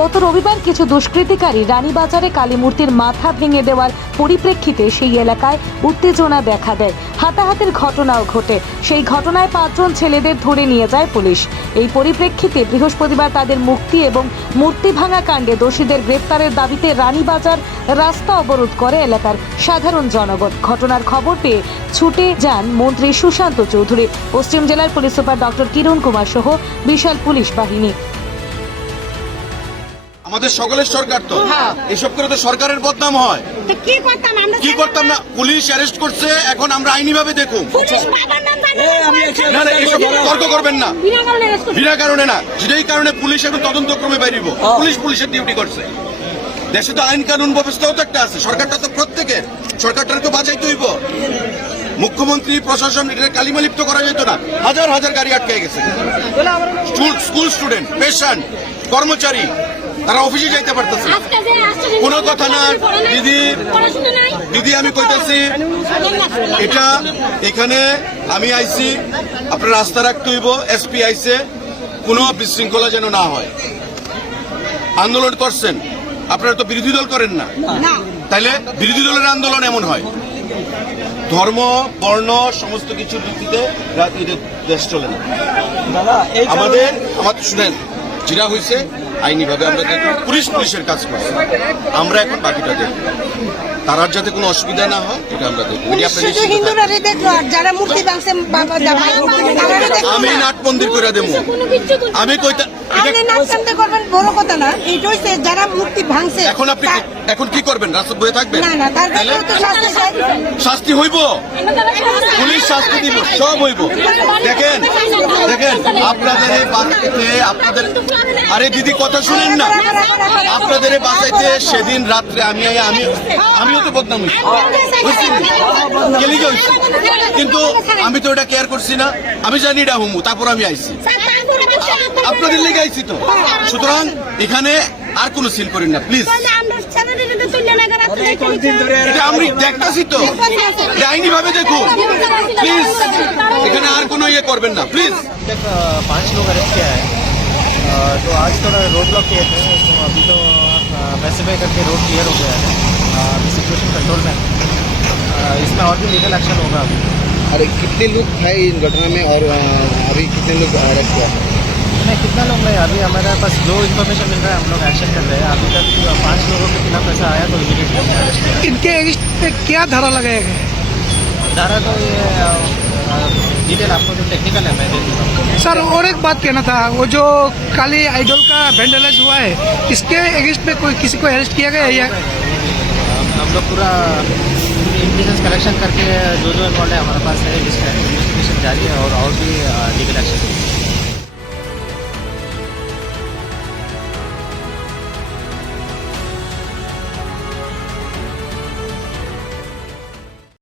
গত রবিবার কিছু দুষ্কৃতিকারী রানীবাজারে কালীমূর্তির মাথা ভেঙে দেওয়ার পরিপ্রেক্ষিতে সেই এলাকায় উত্তেজনা দেখা দেয়। হাতাহাতির ঘটনাও ঘটে। সেই ঘটনায় পাঁচজন ছেলেদের ধরে নিয়ে যায় পুলিশ। এই পরিপ্রেক্ষিতে বৃহস্পতিবার তাদের মুক্তি এবং মূর্তি ভাঙা কাণ্ডে দোষীদের গ্রেপ্তারের দাবিতে রানীবাজার রাস্তা অবরোধ করে এলাকার সাধারণ জনগণ। ঘটনার খবর পেয়ে ছুটে যান মন্ত্রী সুশান্ত চৌধুরী। পশ্চিম জেলার police super doctor Kiran Kumar সহ বিশাল পুলিশ বাহিনী। আমাদের সকলের সরকার তো। এসব করে তো সরকারের বদনাম হয়। কি করতাম আমরা কি করতাম না? পুলিশ অ্যারেস্ট করছে এখন আমরা আইনি ভাবে দেখুন পুলিশ বাবার নাম না না এসব তর্ক করবেন না। বিনা কারণে না। কারণে পুলিশ এখন তদন্ত ক্রমে বাইরিব পুলিশ পুলিশের ডিউটি করছে। দেশে তো আইন কানুন ব্যবস্থাও তো একটা আছে। সরকারটা তো প্রত্যেকের। সরকারটা তো বাঁচাইতে হইব। মুখ্যমন্ত্রী প্রশাসন এটা কালিমালিপ্ত করা যেত না। হাজার হাজার গাড়ি আটকে গেছে। স্কুল স্কুল স্টুডেন্ট পেশেন্ট কর্মচারী তারা অফিসে যাইতে পারতেছে কোনো কথা না, দিদি। দিদি আমি কইতাছি এটা এখানে আমি আইছি আপনার রাস্তা রাখতে হইব এসপি আইছে কোনো বিশৃঙ্খলা যেন না হয়। আন্দোলন করছেন আপনারা তো বিরোধী দল করেন না। না। তাইলে বিরোধী দলের আন্দোলন এমন হয়। ধর্ম বর্ণ সমস্ত কিছুর ভিত্তিতে দেশ চলে না। আমাদের আমাদের শুনেন যেটা হয়েছে আইনিভাবে আমরা পুলিশ পুলিশের কাজ করছি। আমরা এখন বাকিটা দেখব। তারার যাতে কোনো অসুবিধা না হয় এটা আমরা দেখব। এটি আপনার শুধু। হিন্দুরারই দেখল আর যারা মূর্তি ভাঙছে বাবা জামাই আমি নাট মন্দির করে দেবো। তো আমি কইতা আপনি এটা- নাচ কান্তে করবেন বড় কথা না। এইটা হচ্ছে যারা মূর্তি ভাঙছে এখন আপনি এখন কি করবেন? রাস্তা বয়ে থাকবেন? না না তার জন্য তো শাস্তি হইব? পুলিশ শাস্তি দিব সব হইব। দেখেন দেখেন আপনাদের এই বাড়িতে আপনাদের আরে দিদি কথা শুনেন না। আপনাদের এই বাসাইতে সেদিন রাত্রে আমি আমি আমিও তো বদনাম হইছি হইছি না? কেলিকে হইছি কিন্তু আমি তো এটা কেয়ার করছি না আমি জানি এটা হুমু তারপর আমি আইছি আপনাদের লেগে আইছি তো সুতরাং এখানে আর কোনো সিল করেন না প্লিজ এটা আমি দেখতেছি তো এটা আইনি ভাবে দেখুন প্লিজ এখানে আর কোনো ইয়ে করবেন না প্লিজ तक अ, पांच लोग अरेस्ट किया है अ, तो आज थोड़ा रोड ब्लॉक किए थे तो अभी तो पैसिफाई करके रोड क्लियर हो गया है। अभी सिचुएशन कंट्रोल में है। इसमें और भी लीगल एक्शन होगा अभी। अरे कितने लोग थे इन घटना में और अभी कितने लोग अरेस्ट हुआ नहीं कितना लोग नहीं अभी हमारे पास जो इन्फॉर्मेशन मिल रहा है हम लोग एक्शन कर रहे हैं। अभी तक पाँच लोगों के खिलाफ ऐसा आया तो इमीडिएटली हमने अरेस्ट किया। इनके अगेंस्ट क्या धारा लगाया गया? धारा तो ये डिटेल आपको जो टेक्निकल है मैं दे दूँगा। सर और एक बात कहना था वो जो काली आइडल का वेंडलाइज हुआ है इसके अगेंस्ट में कोई किसी को अरेस्ट किया गया है या हम- हम लोग पूरा इंटेलिजेंस कलेक्शन करके जो जो इन्वॉल्व है हमारे पास है जिसका इन्वेस्टिगेशन जारी है और और भी लीगल एक्शन